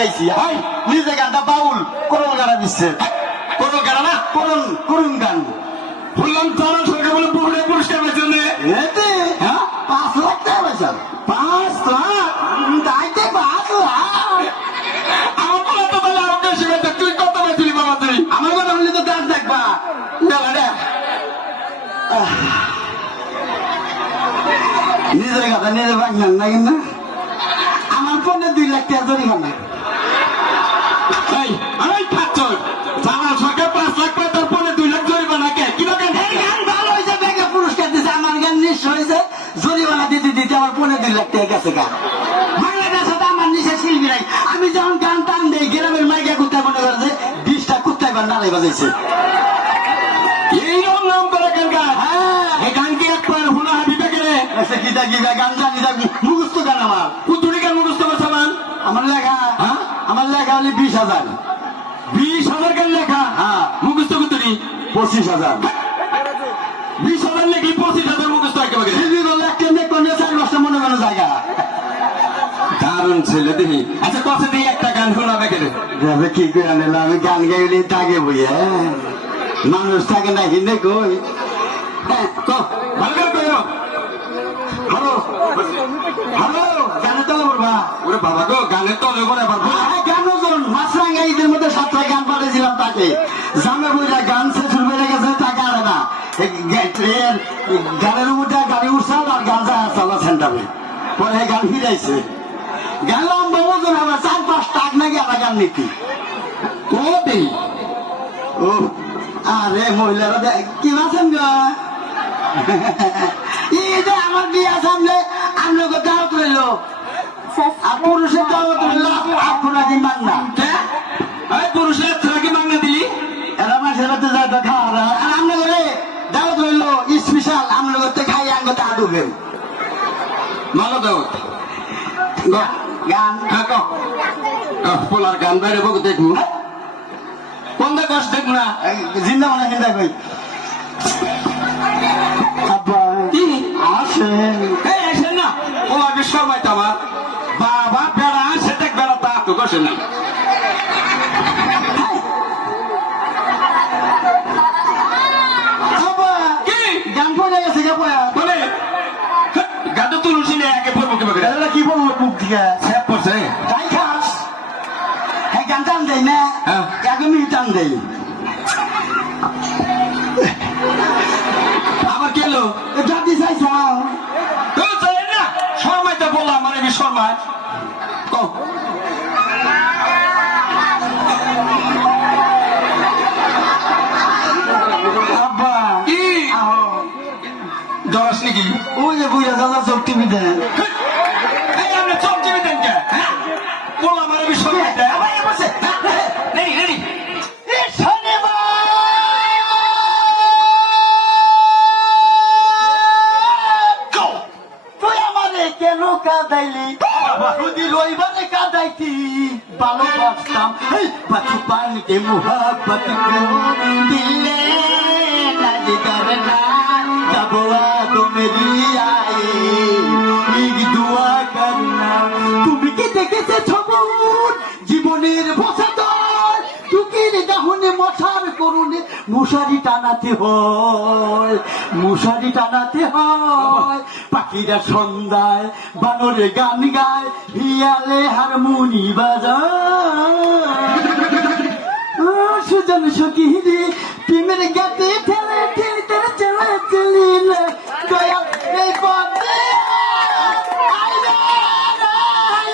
গাইছি হাই নিজে গানটা বাউল করল গানা দিচ্ছে করল গানা না করুন গান বললাম তারা সরকার বলে পুরুষের পুরস্কার পেয়েছেন এতে 5 লাখ টাকা পয়সা 5 লাখ তাইতে 5 লাখ আমার বলা তো তাহলে আরো বেশি পেয়েছে তুই কত পেয়েছিলি বাবা তুই আমার কথা বললে তো দাঁত দেখবা নিজের কথা নিজে ভাঙলেন না কিন্তু আমার ফোনে 2 লাখ টাকা জরিমানা এই খাচ্ছ জানা সরকার 5 লাখ করে তোর ফোনে 2 লাখ জরিমানা কে কি দরকার এই গান ভালো হয়েছে ব্যাগে পুরস্কার দিছে আমার গান নিশ্চয় হয়েছে জরিমানা দিতে দিতে আমার ফোনে 2 লাখ টাকা গেছে গান বাংলাদেশে তো আমার নিচে শিল্পী নাই আমি যখন গান টান দেই গ্রামের মাইকা কুত্তায় মনে করে যে 20টা কুত্তায় বা নালাই বাজাইছে এইরকম নাম করে গান গান এই গান কি একবার হুনা হাবিবে গেলে আচ্ছা গীতা গীতা গান জানি যাবি মুখস্থ গান আমার কুতুরি গান মুখস্থ করছে মান আমার লেখা আমার লেখা হলে 20,000 20,000 গান লেখা মুখস্থ কুতুরি 25,000 20,000 লেখি 25,000 মুখস্থ একেবারে শিল্পী বললে কেমনে কোনে 4-5টা মনে মনে জায়গা দারুণ ছেলে তুমি আচ্ছা কত দিয়ে একটা গান শোনাবে গেলে যাবে কি করে নিলাম আমি গান গাইলে থাকে বই মানুষ থাকে না হিন্দে কই ভালো করে কইও হ্যালো হ্যালো গানে তো বলবা ওরে বাবা গো গানের তো করে আবার গান ওজন মাছরাঙ্গা ঈদের মধ্যে 7টা গান পাঠিয়েছিলাম তাকে জামে বইরা গান শেষ হয়ে গেছে টাকা আনে না গানের মধ্যে গাড়ি উঠছাল আর গান যায় চলা সেন্টারে পরে গান ফিরাইছে গান লম্বা ওজন আমার 4-5 টাক নাকি আমার গান নীতি কোটি ও আরে মহিলারা কি আছেন গা ঈদে আমার বিয়া সামনে আমরা দাওয়াত রইল আর পুরুষের দাওয়াত রইল আপনারা কি মান না এই পুরুষের ছাড়া কি মাংনা দিলি এরা মাসের রাতে যায় তো খাওয়া আর আমরা করে দাওয়াত রইল স্পেশাল আমরা করতে খাই আঙ্গতে আডুবেন মালো দাও গান হ্যাঁ কো পোলার গান বাইরে বকে দেখবো কোন দা কষ্ট দেখবো না জিন্দা মনে জিন্দা কই আব্বা কি আসেন এই আসেন না পোলার বিষয় মাইতে আমার বাবা বেড়া আসে দেখ বেড়া তা তো কষে না আব্বা কি গান পড়ে গেছে গা পয়া বলে গাদা তুলসী নেই আগে পড়বো কি বকে এরা কি বলবো মুখ থেকে স্যাপ পড়ছে তাই খাস হ্যাঁ গান টান দেয় না হ্যাঁ। একদমই টান দেয় আবার কেলো জাতি চাইছাও না শর্মাইতে বললাম মানে আমি শর্মায় কও আব্বা কি আহো ডরাস নাকি ওই যে বুঝা দাদা চোখ টিভি দেন এই আমরা চোখ চেপে দেন কে বললাম মানে আমি শর্মাইতে আবার এ বসে রেডি রেডি তুই আমারে কেন কাঁদাইলি যদি রইবারে কাঁদাইতি ভালোবাসতাম बचपन के मोहब्बत को दिल नज करना जब यादों मेरी आए एक दुआ करना তুমি কি দেখেছে ছবুর জীবনের বসাতর টুকির দাহনে মশার করুনে মশারি টানাতে হয় মশারি টানাতে হয় পাখিরা সন্ধ্যায় বানরে গান গায় হিয়ালে হারমোনি বাজায় সুজন সখী রে প্রেমের গাতে